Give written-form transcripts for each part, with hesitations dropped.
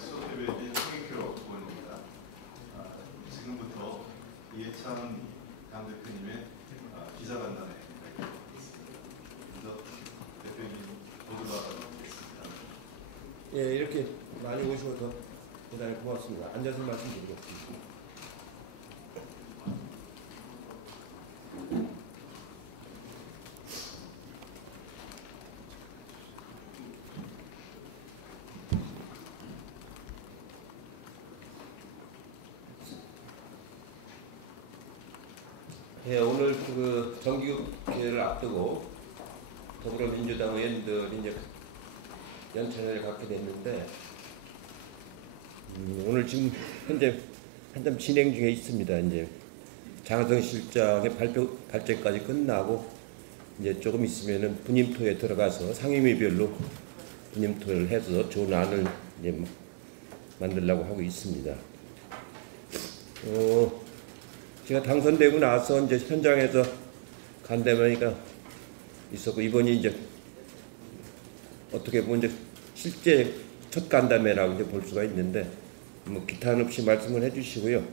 수석대변인 홍익표 의원입니다. 지금부터 이해찬 당대표님의 기자간담회 있습니다. 먼저 대표님 보도가 드리겠습니다. 예, 이렇게 많이 오셔서 대단히 고맙습니다. 앉아서 말씀드리겠습니다. 예, 오늘 그 정기국회를 앞두고 더불어민주당 의원들이 이제 연찬회를 갖게 됐는데 오늘 지금 현재 한참 진행 중에 있습니다. 이제 장하성 실장의 발제까지 끝나고 이제 조금 있으면은 분임토에 들어가서 상임위별로 분임토를 해서 좋은 안을 이제 만들려고 하고 있습니다. 제가 당선되고 나서 이제 현장에서 간담회가 있었고 이번이 이제 어떻게 보면 이제 실제 첫 간담회라고 이제 볼 수가 있는데 뭐 기탄 없이 말씀을 해주시고요.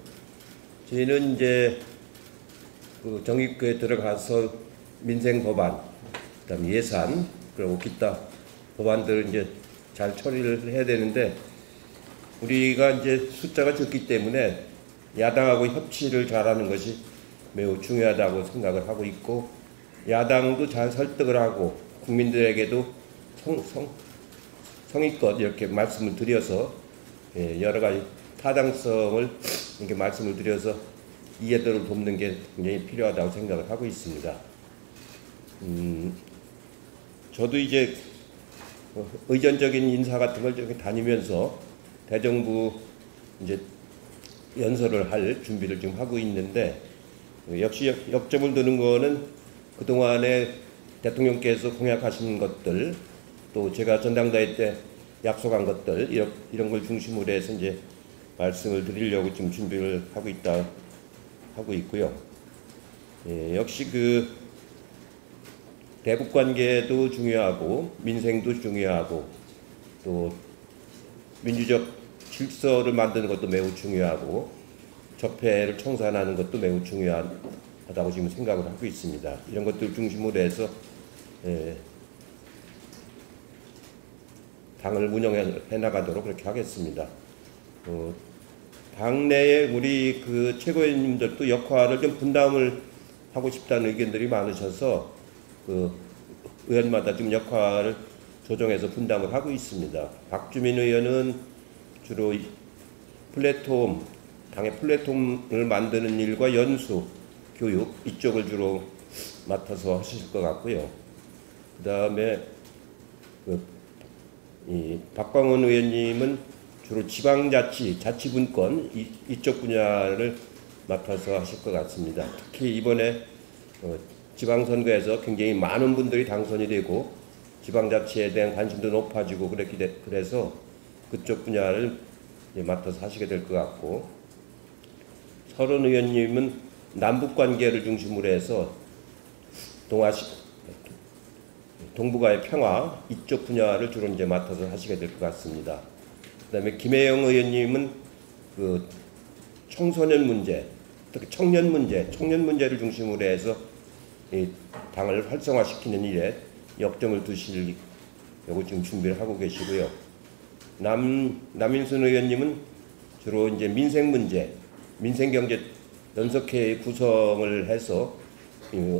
저희는 이제 그 정기국회에 들어가서 민생 법안, 그다음 예산 그리고 기타 법안들을 이제 잘 처리를 해야 되는데 우리가 이제 숫자가 적기 때문에 야당하고 협치를 잘하는 것이 매우 중요하다고 생각을 하고 있고 야당도 잘 설득을 하고 국민들에게도 성의껏 이렇게 말씀을 드려서 여러 가지 타당성을 이렇게 말씀을 드려서 이해도를 돕는 게 굉장히 필요하다고 생각을 하고 있습니다. 저도 이제 의전적인 인사 같은 걸 이렇게 다니면서 대정부 이제 연설을 할 준비를 지금 하고 있는데 역시 역점을 두는 거는 그동안에 대통령께서 공약하신 것들 또 제가 전당대회 때 약속한 것들 이런 걸 중심으로 해서 이제 말씀을 드리려고 지금 준비를 하고 있고요. 역시 그 대북 관계도 중요하고 민생도 중요하고 또 민주적 질서를 만드는 것도 매우 중요하고 적폐를 청산하는 것도 매우 중요하다고 지금 생각을 하고 있습니다. 이런 것들 중심으로 해서 당을 운영해 나가도록 그렇게 하겠습니다. 당내에 우리 그 최고위원님들도 역할을 좀 분담을 하고 싶다는 의견들이 많으셔서 그 의원마다 좀 역할을 조정해서 분담을 하고 있습니다. 박주민 의원은 주로 플랫폼, 당의 플랫폼을 만드는 일과 연수, 교육 이쪽을 주로 맡아서 하실 것 같고요. 그 다음에 박광원 의원님은 주로 지방자치, 자치분권 이쪽 분야를 맡아서 하실 것 같습니다. 특히 이번에 지방선거에서 굉장히 많은 분들이 당선이 되고 지방자치에 대한 관심도 높아지고 그래서 그쪽 분야를 맡아서 하시게 될 것 같고 서른 의원님은 남북관계를 중심으로 해서 동북아의 평화 이쪽 분야를 주로 이제 맡아서 하시게 될 것 같습니다. 그다음에 김혜영 의원님은 그 청소년 문제, 특히 청년 문제를 중심으로 해서 이 당을 활성화시키는 일에 역점을 두시려고 지금 준비를 하고 계시고요. 남인순 의원님은 주로 이제 민생 문제, 민생경제 연석회 구성을 해서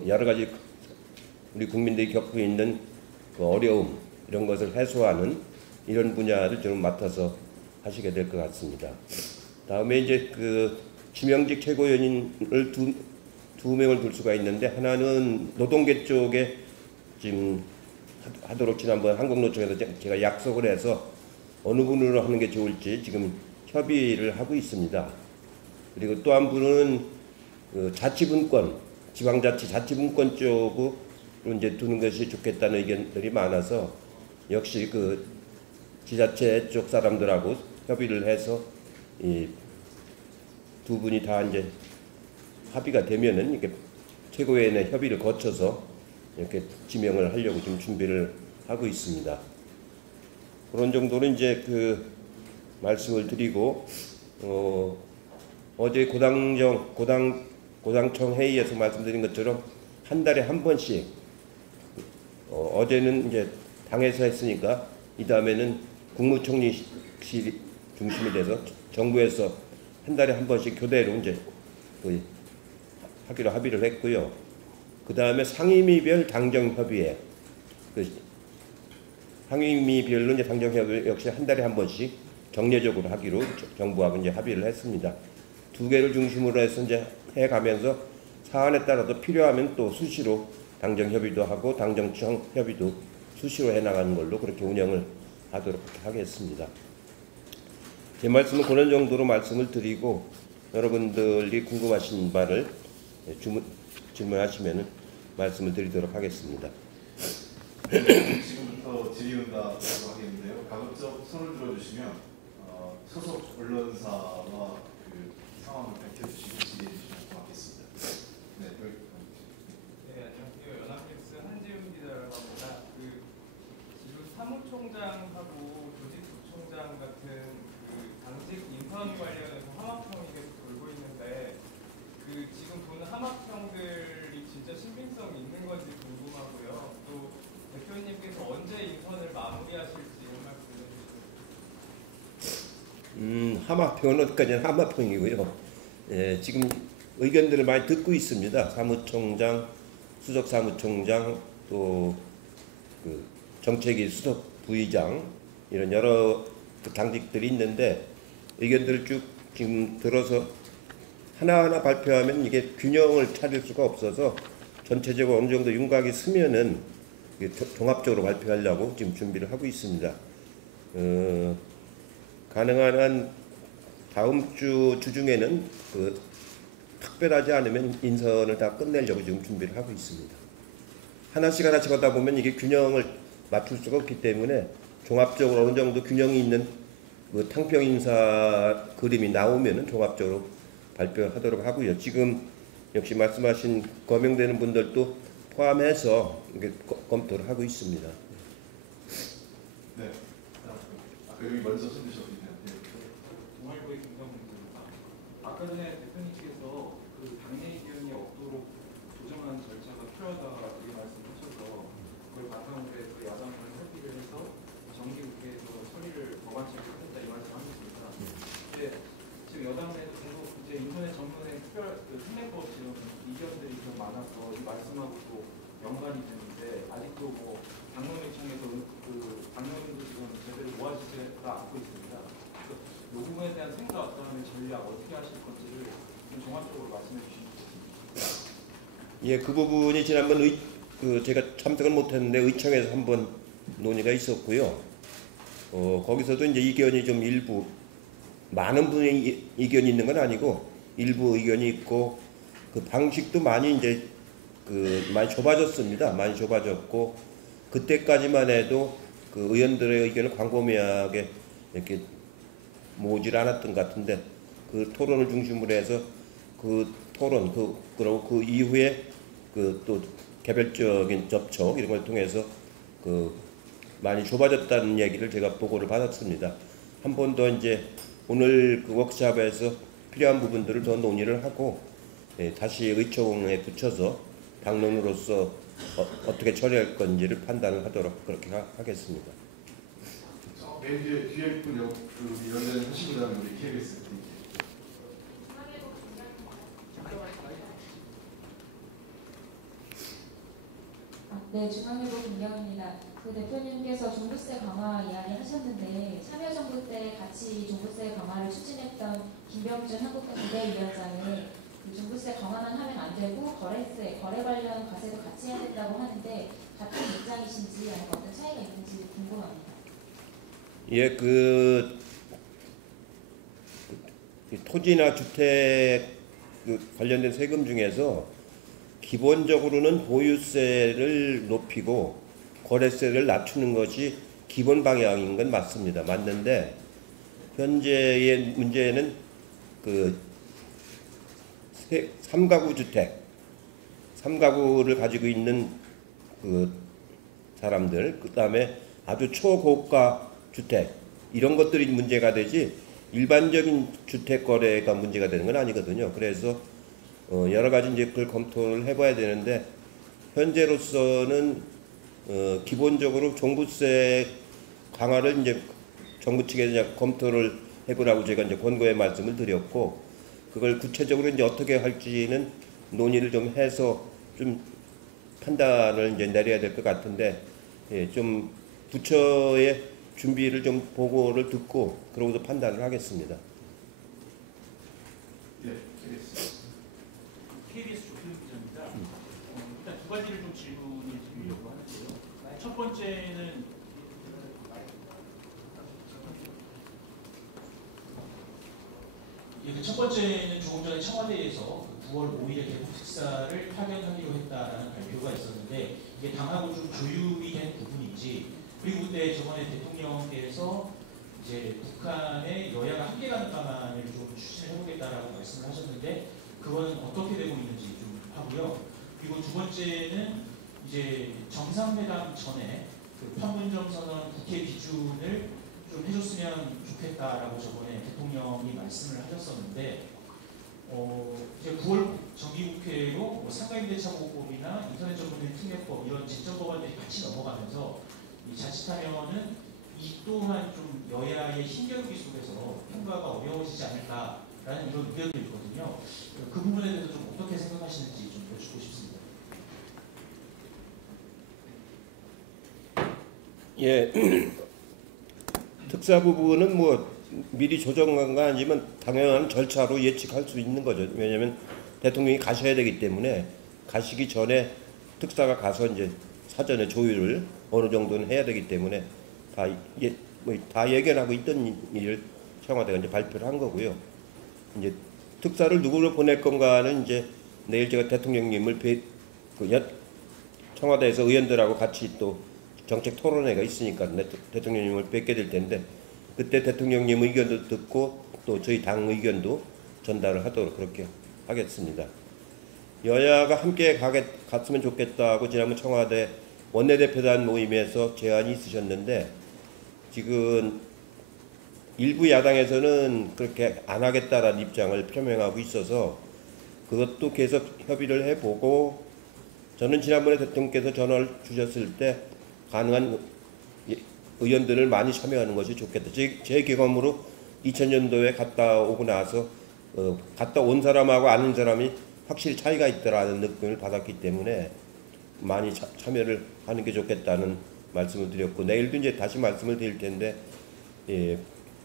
여러 가지 우리 국민들이 겪고 있는 그 어려움 이런 것을 해소하는 이런 분야를 좀 맡아서 하시게 될 것 같습니다. 다음에 이제 그 지명직 최고위원을 두 명을 둘 수가 있는데 하나는 노동계 쪽에 지금 하도록 지난번 한국노총에서 제가 약속을 해서 어느 분으로 하는 게 좋을지 지금 협의를 하고 있습니다. 그리고 또 한 분은 그 자치분권, 지방자치 자치분권 쪽으로 이제 두는 것이 좋겠다는 의견들이 많아서 역시 그 지자체 쪽 사람들하고 협의를 해서 이 두 분이 다 이제 합의가 되면은 이렇게 최고위원회 협의를 거쳐서 이렇게 지명을 하려고 지금 준비를 하고 있습니다. 그런 정도로 이제 그 말씀을 드리고 어제 고당청 회의에서 말씀드린 것처럼 한 달에 한 번씩 어제는 이제 당에서 했으니까 이 다음에는 국무총리실이 중심이 돼서 정부에서 한 달에 한 번씩 교대로 이제 하기로 합의를 했고요. 그 다음에 상임위별 당정협의회, 상임위별로 이제 당정협의회 역시 한 달에 한 번씩 정례적으로 하기로 정부하고 이제 합의를 했습니다. 두 개를 중심으로 해서 이제 해가면서 사안에 따라서 필요하면 또 수시로 당정협의도 하고 당정청 협의도 수시로 해나가는 걸로 그렇게 운영을 하도록 하겠습니다. 제 말씀은 그런 정도로 말씀을 드리고 여러분들이 궁금하신 바를 질문하시면 말씀을 드리도록 하겠습니다. 지금부터 질의응답으로 하겠는데요. 가급적 손을 들어주시면 소속 언론사와 그 상황을 밝혀주시고 질의해 주시면 고맙겠습니다. 네, 안녕하세요. 연합뉴스 한지훈 기자라고 합니다. 지금 사무총장하고 조직부총장 같은 당직 인선 관련해서 하마평이 계속 돌고 있는데 지금 보는 하마평들이 진짜 신빙성이 있는 건지 궁금하고요. 또 대표님께서 언제 인선을 마무리하실지 한 말씀 해주시죠. 하마평은 어디까지나 하마평이고요. 예, 지금 의견들을 많이 듣고 있습니다. 사무총장, 수석사무총장, 또 정책위 수석 부의장 이런 여러 당직들이 있는데 의견들을 쭉 지금 들어서 하나하나 발표하면 이게 균형을 찾을 수가 없어서 전체적으로 어느 정도 윤곽이 서면은 종합적으로 발표하려고 지금 준비를 하고 있습니다. 가능한 한 다음 주 주중에는 특별하지 않으면 인선을 다 끝내려고 지금 준비를 하고 있습니다. 하나씩 하다 보면 이게 균형을 맞출 수가 없기 때문에 종합적으로 어느 정도 균형이 있는 탕평 인사 그림이 나오면은 종합적으로 발표하도록 하고요. 지금 역시 말씀하신 거명되는 분들도 포함해서 이게 검토를 하고 있습니다. 네. 여기 먼저 손 드셨군요. 동아일보의 김성훈입니다. 아까 전에 대표님 측에서 당내 의견이 없도록 조정하는 절차가 필요하다고 말씀하셔서 그걸 바탕으로 해서 야당을 협의를 해서 정기국회에서 처리를 법안 처리를 했다 이 말씀하셨습니다. 근데 지금 여당 내에서 계속 이제 인터넷 전문의 특례법 지금 이견들이 좀 많아서 이 말씀하고 또 연관이 되는데 아직도 당론의청에서 당론도 지금 제대로 모아지지가 않고 있습니다. 이 부분에 대한 생각, 그다음에 전략 어떻게 하실 건지를 좀 종합적으로 말씀해 주시면 좋겠습니다. 예, 그 부분이 지난번 제가 참석을 못했는데 의청에서 한번 논의가 있었고요. 거기서도 이제 의견이 좀 일부 많은 분의 의견이 있는 건 아니고 일부 의견이 있고 그 방식도 많이 이제 많이 좁아졌습니다. 많이 좁아졌고 그때까지만 해도 그 의원들의 의견을 광범위하게 이렇게 모으질 않았던 것 같은데 그 토론을 중심으로 해서 그 토론 그리고 그 이후에 또 개별적인 접촉 이런 걸 통해서 많이 좁아졌다는 얘기를 제가 보고를 받았습니다. 한 번 더 이제 오늘 워크숍에서 필요한 부분들을 더 논의를 하고 다시 의총에 붙여서 당론으로서 어떻게 처리할 건지를 판단을 하도록 그렇게 하겠습니다. 맨 뒤에 분 연례 하시고 나면 우리 KBS 네, 중앙일보 김경입니다. 대표님께서 종부세 강화 이야기 하셨는데 참여정부 때 같이 종부세 강화를 추진했던 김병준 한국당 비대위원장이 종부세 강화만 하면 안 되고 거래세, 거래 관련 과세도 같이 해야 된다고 하는데 같은 입장이신지 아니면 어떤 차이가 있는지 궁금합니다. 예, 토지나 주택 관련된 세금 중에서 기본적으로는 보유세를 높이고 거래세를 낮추는 것이 기본 방향인 건 맞습니다. 맞는데 현재의 문제는 3가구 주택, 3가구를 가지고 있는 사람들, 그 다음에 아주 초고가 주택, 이런 것들이 문제가 되지 일반적인 주택 거래가 문제가 되는 건 아니거든요. 그래서 여러 가지 이제 그걸 검토를 해봐야 되는데 현재로서는 기본적으로 종부세 강화를 이제 정부 측에서 이제 검토를 해보라고 제가 이제 권고의 말씀을 드렸고, 그걸 구체적으로 이제 어떻게 할지는 논의를 좀 해서 좀 판단을 이제 내려야 될 것 같은데, 예, 좀 부처의 준비를 좀 보고를 듣고 그러고서 판단을 하겠습니다. 네, 알겠습니다. KBS 조필 기자입니다. 일단 두 가지를 좀 질문을 드리려고 하는데요. 첫 번째는 첫 번째는 조금 전에 청와대에서 9월 5일에 대북 특사를 파견하기로 했다라는 발표가 있었는데, 이게 당하고 좀 조율이 된 부분인지, 그리고 그때 저번에 대통령께서 이제 북한의 여야가 함께 가는 방안을 좀 추진해 보겠다라고 말씀을 하셨는데, 그거는 어떻게 되고 있는지 좀 하고요. 그리고 두 번째는 이제 정상회담 전에 그 판문점 선언 국회 기준을 좀 해줬으면 좋겠다라고 저번에 대통령이 말씀을 하셨었는데, 이제 9월 정기국회로 뭐 상가임대차보호법이나 인터넷 전문의 특례법 이런 쟁점법안들이 같이 넘어가면서 이 자칫하면은 이 또한 좀 여야의 힘겨루기 속에서 통과가 어려워지지 않을까라는 이런 의견도 있거든요. 그 부분에 대해서 좀 어떻게 생각하시는지 좀 여쭙고 싶습니다. 예, 특사 부분은 뭐 미리 조정한 거 아니면 당연한 절차로 예측할 수 있는 거죠. 왜냐하면 대통령이 가셔야 되기 때문에 가시기 전에 특사가 가서 이제 사전에 조율을 어느 정도는 해야 되기 때문에 다 예견하고 있던 일을 청와대가 이제 발표를 한 거고요. 이제 특사를 누구로 보낼 건가는 이제 내일 제가 대통령님을 청와대에서 의원들하고 같이 또 정책 토론회가 있으니까 대통령님을 뵙게 될 텐데, 그때 대통령님 의견도 듣고 또 저희 당 의견도 전달을 하도록 그렇게 하겠습니다. 여야가 함께 갔으면 좋겠다고 지난번 청와대 원내대표단 모임에서 제안이 있으셨는데, 지금 일부 야당에서는 그렇게 안 하겠다라는 입장을 표명하고 있어서 그것도 계속 협의를 해보고, 저는 지난번에 대통령께서 전화를 주셨을 때 가능한 의원들을 많이 참여하는 것이 좋겠다. 제 경험으로 2000년도에 갔다 오고 나서 갔다 온 사람하고 아는 사람이 확실히 차이가 있더라는 느낌을 받았기 때문에 많이 참여를 하는 게 좋겠다는 말씀을 드렸고, 내일도 이제 다시 말씀을 드릴 텐데, 예,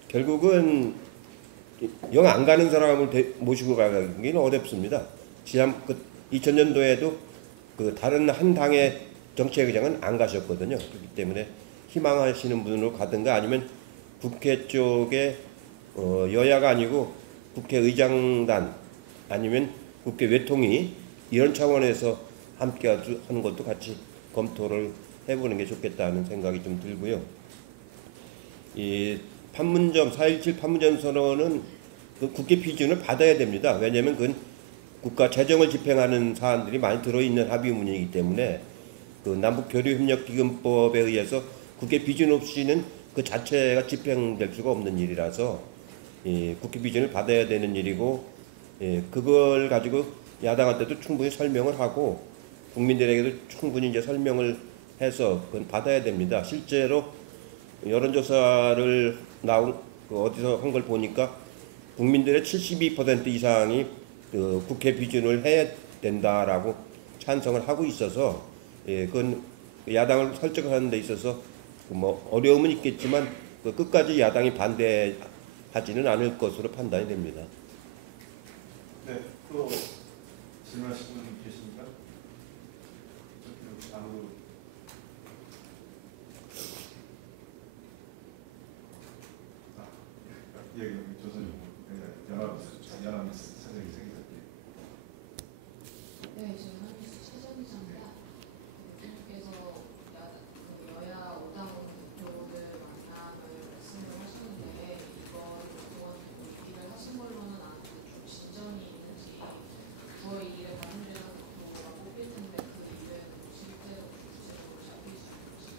결국은 영 안 가는 사람을 모시고 가기는 어렵습니다. 2000년도에도 그 다른 한 당의 정치회장은 안 가셨거든요. 그렇기 때문에 희망하시는 분으로 가든가 아니면 국회 쪽에 여야가 아니고 국회의장단 아니면 국회 외통위 이런 차원에서 함께 하는 것도 같이 검토를 해보는 게 좋겠다는 생각이 좀 들고요. 이 판문점 4.17 판문점 선언은 그 국회批准을 받아야 됩니다. 왜냐하면 그건 국가 재정을 집행하는 사안들이 많이 들어있는 합의문이기 때문에 그 남북교류협력기금법에 의해서 국회批准없이는 그 자체가 집행될 수가 없는 일이라서 국회批准을 받아야 되는 일이고, 그걸 가지고 야당한테도 충분히 설명을 하고 국민들에게도 충분히 이제 설명을 해서 그건 받아야 됩니다. 실제로 여론조사를 어디서 한 걸 보니까 국민들의 72% 이상이 그 국회批准을 해야 된다라고 찬성을 하고 있어서, 그건 야당을 설득하는 데 있어서 뭐 어려움은 있겠지만 끝까지 야당이 반대하지는 않을 것으로 판단이 됩니다. 네, 또 질문하실 분 계십니까? 아무 여기 조선님 연합 사장님 생기셨네요. 네, 지금 한국수 최정희입니다. 대통령께서 여야 5당 대표들 만남을 말씀을 하셨는데, 이번 얘기를 하신 걸로는 아주 좀 진전이 있는지, 9월 2일에 반문제가 국토가 뽑힐 텐데 그 일은 실제로 구체적으로 잡힐 수 있는지.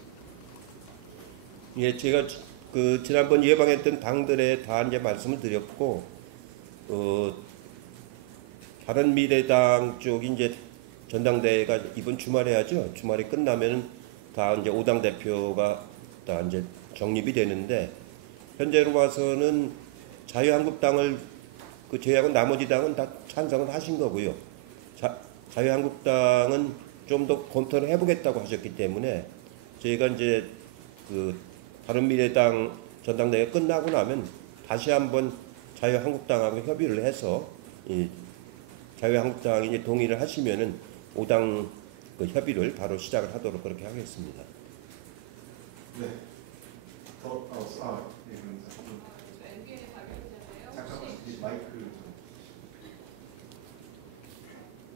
예, 제가 그 지난번 예방했던 당들에 다 이제 말씀을 드렸고, 바른미래당 쪽이 이제 전당대회가 이번 주말에 하죠. 주말이 끝나면은 다 이제 5당 대표가 다 이제 정립이 되는데, 현재로 봐서는 자유한국당을 그 제외하고 나머지 당은 다 찬성을 하신 거고요. 자유한국당은 좀 더 검토를 해보겠다고 하셨기 때문에 저희가 이제 그 바른미래당 전당대회 끝나고 나면 다시 한번 자유한국당하고 협의를 해서 이 자유한국당이 이제 동의를 하시면은 5당 그 협의를 바로 시작을 하도록 그렇게 하겠습니다. 네. 예, 그럼 MBA 발표자인데요. 잠깐만 이 마이크 좀.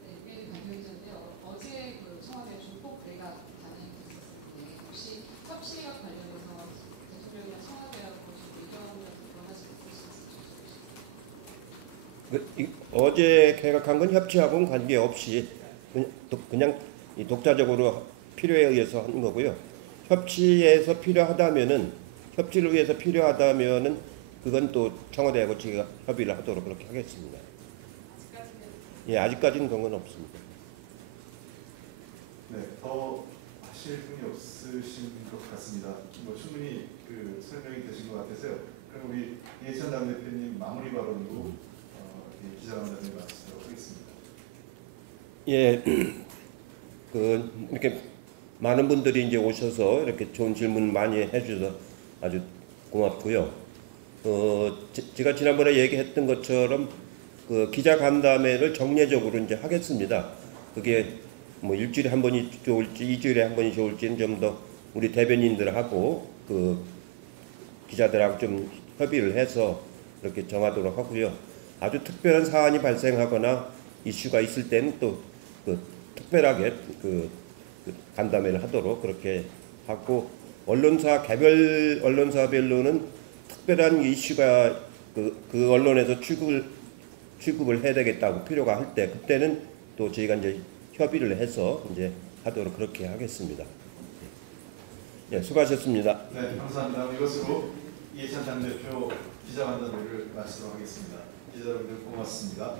MBA 발표자인데요. 어제 그 청와대 중폭 대각 단행됐었는데 혹시 협치와 관련해서 대통령이나 청와대하고 좀 의견 같은 거 하실 수 있으실까요? 어제 개각한 건 협치하고는 관계없이 그냥 이 독자적으로 필요에 의해서 하는 거고요. 협치에서 필요하다면은 협치를 위해서 필요하다면은 그건 또 청와대하고 제가 협의를 하도록 그렇게 하겠습니다. 예, 아직까지는 그런 건 없습니다. 네, 더 하실 분이 없으신 것 같습니다. 뭐 충분히 그 설명이 되신 것 같아서요. 그럼 우리 이해찬 당대표님 마무리 발언으로 기자간담회 마치도록 하겠습니다. 예, 그 이렇게 많은 분들이 이제 오셔서 이렇게 좋은 질문 많이 해주셔서 아주 고맙고요. 제가 지난번에 얘기했던 것처럼 그 기자간담회를 정례적으로 이제 하겠습니다. 그게 뭐 일주일에 한 번이 좋을지 2주일에 한 번이 좋을지는 좀 더 우리 대변인들하고 그 기자들하고 좀 협의를 해서 이렇게 정하도록 하고요. 아주 특별한 사안이 발생하거나 이슈가 있을 때는 또 그 특별하게 그 간담회를 하도록 그렇게 하고, 개별 언론사별로는 특별한 이슈가 그 언론에서 취급을 해야 되겠다고 필요가 할 때, 그때는 또 저희가 이제 협의를 해서 이제 하도록 그렇게 하겠습니다. 네, 수고하셨습니다. 네, 감사합니다. 이것으로 이해찬 당대표 기자간담회를 마치도록 하겠습니다. 기자 여러분들 고맙습니다.